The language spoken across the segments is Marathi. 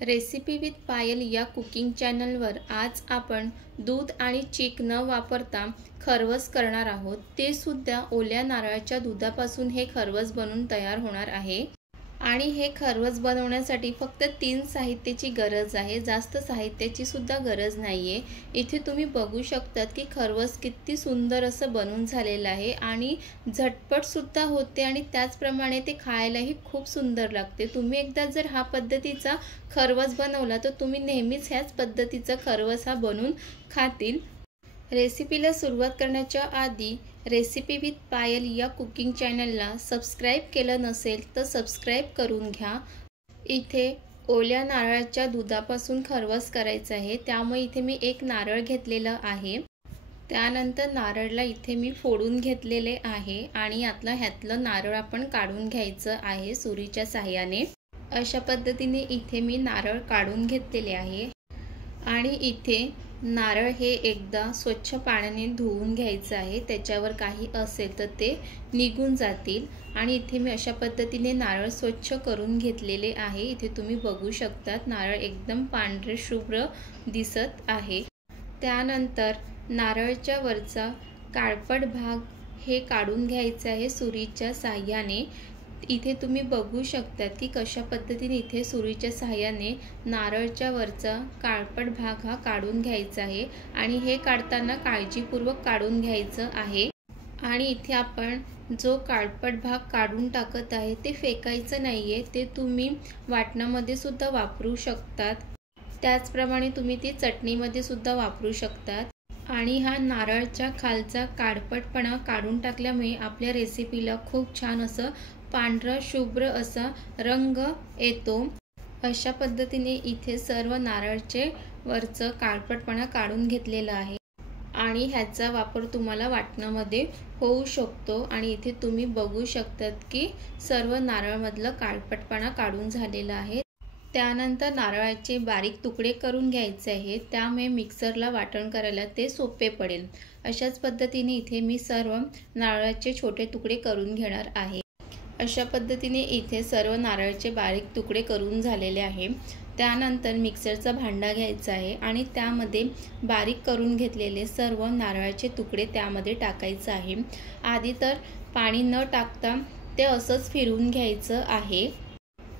रेसिपी विथ पायल या कुकिंग चॅनलवर आज आपण दूध आणि चीक न वापरता खरवस करणार आहोत। ते सुद्धा ओल्या नारळाच्या दुधापासून हे खरवस बनवून तयार होणार आहे। आणि हे खरवस बनवण्यासाठी फक्त 3 साहित्याची गरज आहे, जास्त साहित्याची सुद्धा गरज नाहीये। इथे तुम्ही बघू शकतात की खरवस किती सुंदर असं बनवून झालेलं आहे आणि झटपट सुद्धा होते आणि त्याचप्रमाणे ते खायलाही खूप सुंदर लागते। तुम्ही एकदा जर हा पद्धतीचा खरवस बनवला तर तुम्ही नेहमीच ह्याच पद्धतीचा खरवस हा बनवून खातील। रेसिपीला सुरुवात करण्याच्या आधी रेसिपी विथ पायल या कुकिंग चॅनलला सबस्क्राइब केलं नसेल तर सबस्क्राइब करून घ्या। इथे ओल्या नारळाच्या दुधापासून खरवस करायचं आहे, त्यामुळे इथे मी एक नारळ घेतलेलं आहे। त्यानंतर नारळला इथे मी फोडून घेतलेले आहे आणि ह्यातलं नारळ आपण काढून घ्यायचं आहे सुरीच्या सहाय्याने। अशा पद्धतीने इथे मी नारळ काढून घेतलेले आहे आणि इथे नारळ हे एकदा स्वच्छ पाण्याने धुवून घ्यायचं आहे, त्याच्यावर काही असेल तर ते निघून जातील। आणि इथे मी अशा पद्धतीने नारळ स्वच्छ करून घेतलेले आहे। इथे तुम्ही बघू शकतात नारळ एकदम पांढरे शुभ्र दिसत आहे। त्यानंतर नारळाच्या वरचा काळपट भाग हे काढून घ्यायचा आहे सुरीच्या सहाय्याने। इथे तुम्ही बघू शकता की कशा पद्धतीने इथे सुरीच्या सहाय्याने नारळच्या वरचा काळपट भाग हा काढून घ्यायचा आहे आणि हे काढताना काळजीपूर्वक काढून घ्यायचं आहे। आणि इथे आपण जो काळपट भाग काढून टाकत आहे ते फेकायचं नाहीये, ते तुम्ही वाटणामध्ये सुद्धा वापरू शकतात। त्याचप्रमाणे तुम्ही ती चटणीमध्ये सुद्धा वापरू शकतात। आणि हा नारळच्या खालचा काळपटपणा काढून टाकल्यामुळे आपल्या रेसिपीला खूप छान असं पांढरा शुभ्र असा रंग येतो। अशा पद्धतीने इथे सर्व नारळचे वरचं काळपटपणा काढून घेतलेला आहे आणि ह्याचा वापर तुम्हाला वाटणामध्ये होऊ शकतो। आणि इथे तुम्ही बघू शकतात की सर्व नारळमधलं काळपटपणा काढून झालेला आहे। त्यानंतर नारळाचे बारीक तुकडे करून घ्यायचे आहेत, त्यामुळे मिक्सरला वाटण करायला ते सोपे पडेल। अशाच पद्धतीने इथे मी सर्व नारळाचे छोटे तुकडे करून घेणार आहे। अशा पद्धतीने इथे सर्व नारळाचे बारीक तुकडे करून झालेले आहे। त्यानंतर मिक्सरचा भांडा घ्यायचा आहे आणि त्यामध्ये बारीक करून घेतलेले सर्व नारळाचे तुकडे त्यामध्ये टाकायचे आहे। आधी तर पाणी न टाकता ते असंच फिरवून घ्यायचं आहे।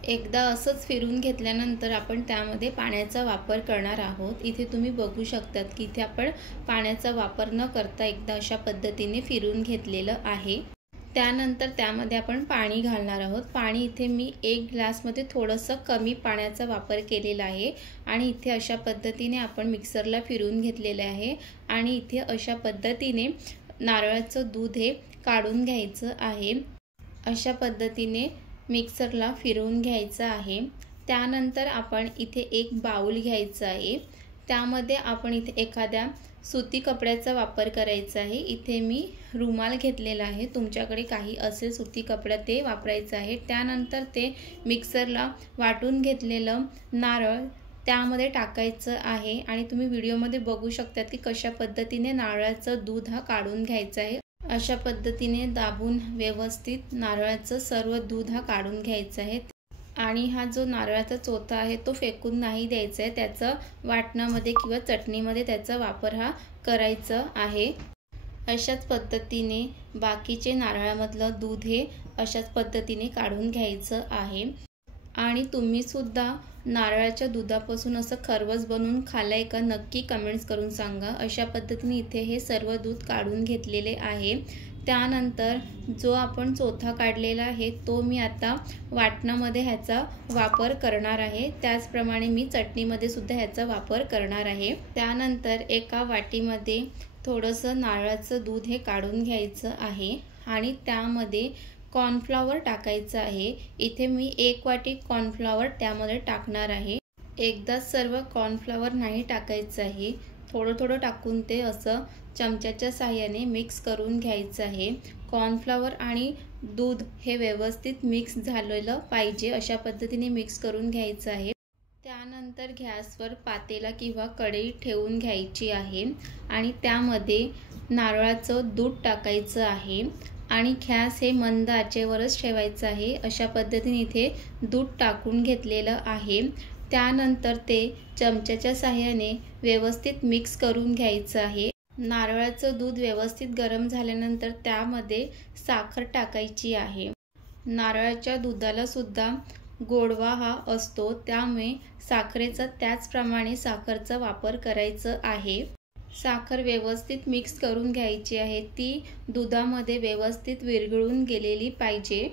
एकदा असंच फिरवून घेतल्यानंतर आपण त्यामध्ये पाण्याचा वापर करणार आहोत। इथे तुम्ही बघू शकतात की इथे आपण पाण्याचा वापर न करता एकदा अशा पद्धतीने फिरवून घेतलेलं आहे। त्यानंतर त्यामध्ये आपण पाणी घालणार आहोत। पाणी इथे मी 1 ग्लासमध्ये थोडंसं कमी पाण्याचा वापर केलेला आहे आणि इथे अशा पद्धतीने आपण मिक्सरला फिरवून घेतलेले आहे आणि इथे अशा पद्धतीने नारळाचं दूध हे काढून घ्यायचं आहे। अशा पद्धतीने मिक्सरला फिरवून घ्यायचं आहे। त्यानंतर आपण इथे एक बाउल घ्यायचा आहे, त्यामध्ये आपण इथे एखाद्या सुती कपड्याचा वापर करायचा आहे। इथे मी रुमाल घेतलेला आहे, तुमच्याकडे काही असेल सुती कपडा ते वापरायचं आहे। त्यानंतर ते मिक्सरला वाटून घेतलेलं नारळ त्यामध्ये टाकायचं आहे आणि तुम्ही व्हिडिओमध्ये बघू शकतात की कशा पद्धतीने नारळाचं दूध हा काढून घ्यायचा आहे। अशा पद्धतीने दाबून व्यवस्थित नारळाचं सर्व दूध हा काढून घ्यायचं आहे। आणि हा जो नारळाचा चोथा आहे तो फेकून नाही द्यायचा आहे, त्याचा वाटणामध्ये किंवा चटणीमध्ये त्याचा वापर हा करायचा आहे। अशाच पद्धतीने बाकीचे नारळामधलं दूध हे अशाच पद्धतीने काढून घ्यायचं आहे। आणि तुम्ही सुद्धा नारळाच्या दुधापासून असं खरवस बनवून खाल्लंय का नक्की कमेंट्स करून सांगा। अशा पद्धतीने इथे हे सर्व दूध काढून घेतलेले आहे। त्यानंतर जो आपण चोथा काढलेला आहे तो मी आता वाटणामध्ये ह्याचा वापर करणार आहे, त्याचप्रमाणे मी चटणीमध्ये सुद्धा ह्याचा वापर करणार आहे। त्यानंतर एका वाटीमध्ये थोडंसं नारळाचं दूध हे काढून घ्यायचं आहे आणि त्यामध्ये कॉर्नफ्लॉवर टाकायचं आहे। इथे मी 1 वाटी कॉर्नफ्लॉवर त्यामध्ये टाकणार आहे। एकदाच सर्व कॉर्नफ्लॉवर नाही टाकायचं आहे, थोडं थोडं टाकून ते असं चमच्याच्या साहाय्याने मिक्स करून घ्यायचं आहे। कॉर्नफ्लॉवर आणि दूध हे व्यवस्थित मिक्स झालेलं पाहिजे, अशा पद्धतीने मिक्स करून घ्यायचं आहे। त्यानंतर गॅसवर पातेला किंवा कढई ठेवून घ्यायची आहे आणि त्यामध्ये नारळाचं दूध टाकायचं आहे आणि गॅस हे मंद आचेवरच ठेवायचं आहे। अशा पद्धतीने इथे दूध टाकून घेतलेलं आहे। त्यानंतर ते चमच्याच्या साहाय्याने व्यवस्थित मिक्स करून घ्यायचं आहे। नारळाचं दूध व्यवस्थित गरम झाल्यानंतर त्यामध्ये साखर टाकायची आहे। नारळाच्या दुधाला सुद्धा गोडवा हा असतो, त्यामुळे साखरेचा त्याचप्रमाणे साखरचा वापर करायचा आहे। साखर व्यवस्थित मिक्स करून घ्यायची आहे, ती दुधामध्ये व्यवस्थित विरघळून गेलेली पाहिजे।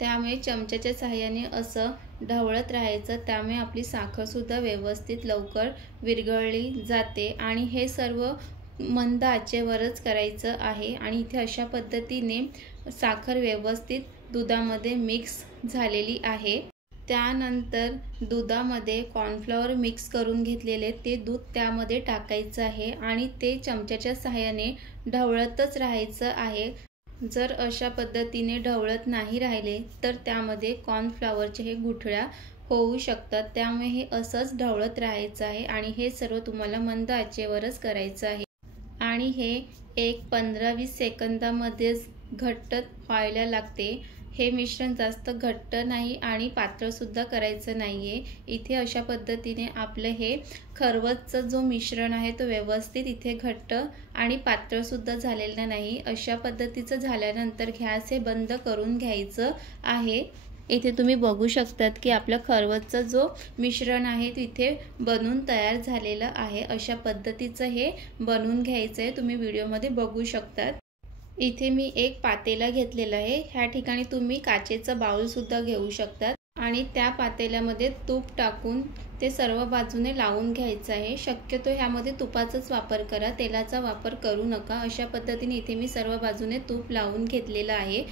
त्यामुळे चमच्याच्या साहाय्याने असं ढवळत राहायचं, त्यामुळे आपली साखरसुद्धा व्यवस्थित लवकर विरघळली जाते आणि हे सर्व मंद आचेवरच करायचं आहे। आणि इथे अशा पद्धतीने साखर व्यवस्थित दुधामध्ये मिक्स झालेली आहे। त्यानंतर दुधामध्ये कॉर्नफ्लॉवर मिक्स करून घेतलेले ते दूध त्यामध्ये टाकायचं आहे आणि ते चमच्याच्या साहाय्याने ढवळतच राहायचं आहे। जर अशा पद्धतीने ढवळत नाही राहिले तर त्यामध्ये कॉर्नफ्लॉवरचे हे गुठळ्या होऊ शकतात, त्यामुळे हे असंच ढवळत राहायचं आहे आणि हे सर्व तुम्हाला मंद आचेवरच करायचं आहे। आणि हे एक 15-20 सेकंदामध्येच घट्ट व्हायला लागते। हे मिश्रण जास्त घट्ट नाही आणि पातळसुद्धा करायचं नाही आहे। इथे अशा पद्धतीने आपलं हे खरवसचं जो मिश्रण आहे तो व्यवस्थित इथे घट्ट आणि पातळसुद्धा झालेलं नाही। अशा पद्धतीचं झाल्यानंतर गॅस हे बंद करून घ्यायचं आहे। इथे तुम्ही बघू शकतात की आपलं खरवसचं जो मिश्रण आहे तिथे बनून तयार झालेलं आहे। अशा पद्धतीचं हे बनवून घ्यायचं आहे, तुम्ही व्हिडिओमध्ये बघू शकतात। इथे मी एक पातेला घेतलेला आहे, ह्या ठिकाणी तुम्ही काचेचा बाउल सुद्धा घेऊ शकतात आणि त्या पातेल्यामध्ये तूप टाकून ते सर्व बाजूने लावून घ्यायचं आहे। शक्यतो ह्यामध्ये तुपाचाच वापर करा, तेलाचा वापर करू नका। अशा पद्धतीने इथे मी सर्व बाजूने तूप लावून घेतलेलं आहे।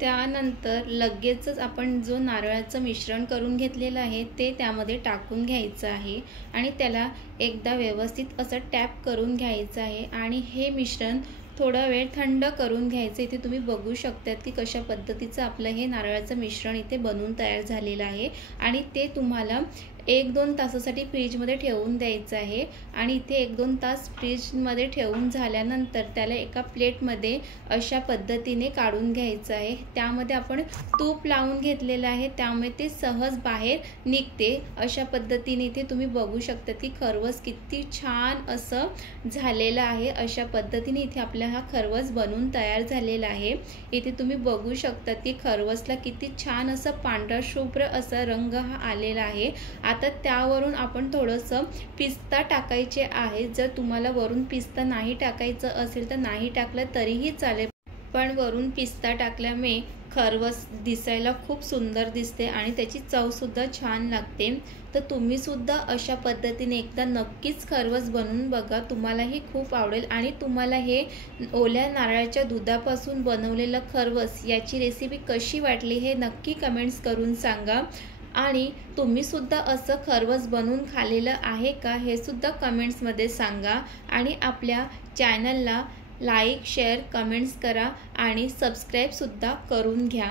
त्यानंतर लगेचच आपण जो नारळाचं मिश्रण करून घेतलेलं आहे ते त्यामध्ये टाकून घ्यायचं आहे आणि त्याला एकदा व्यवस्थित असं टॅप करून घ्यायचं आहे आणि हे मिश्रण थोडा वेळ थंड करून घ्यायचं। इथे तुम्ही बघू शकतात की कशा पद्धतीचं आपलं हे नारळाचं मिश्रण इथे बनवून तयार झालेलं आहे आणि ते तुम्हाला 1-2 तासासाठी फ्रीजमध्ये ठेवून द्यायचं आहे। आणि इथे 1-2 तास फ्रीजमध्ये ठेवून झाल्यानंतर त्याला एका प्लेटमध्ये अशा पद्धतीने काढून घ्यायचं आहे। त्यामध्ये आपण तूप लावून घेतलेलं आहे, त्यामुळे ते सहज बाहेर निघते। अशा पद्धतीने इथे तुम्ही बघू शकता की खरवस किती छान असं झालेलं आहे। अशा पद्धतीने इथे आपला हा खरवस बनवून तयार झालेला आहे। इथे तुम्ही बघू शकता की खरवसला किती छान असं पांढरा शुभ्र असा रंग हा आलेला आहे। आता त्यावरून आपण थोडंसं पिस्ता टाकायचे आहे। जर तुम्हाला वरून पिस्ता नाही टाकायचं असेल तर नाही टाकलं तरीही चालेल, पण वरून पिस्ता टाकल्यामुळे खरवस दिसायला खूप सुंदर दिसते आणि त्याची चवसुद्धा छान लागते। तर तुम्ही सुद्धा अशा पद्धतीने एकदा नक्कीच खरवस बनवून बघा, तुम्हालाही खूप आवडेल। आणि तुम्हाला हे ओल्या नारळाच्या दुधापासून बनवलेलं खरवस याची रेसिपी कशी वाटली हे नक्की कमेंट्स करून सांगा। आणि तुम्ही सुद्धा असं खरवस बनवून खाल्लेलं आहे का हे सुद्धा कमेंट्समध्ये सांगा। आणि आपल्या चॅनलला लाईक, शेअर, कमेंट्स करा आणि सबस्क्राईब सुद्धा करून घ्या।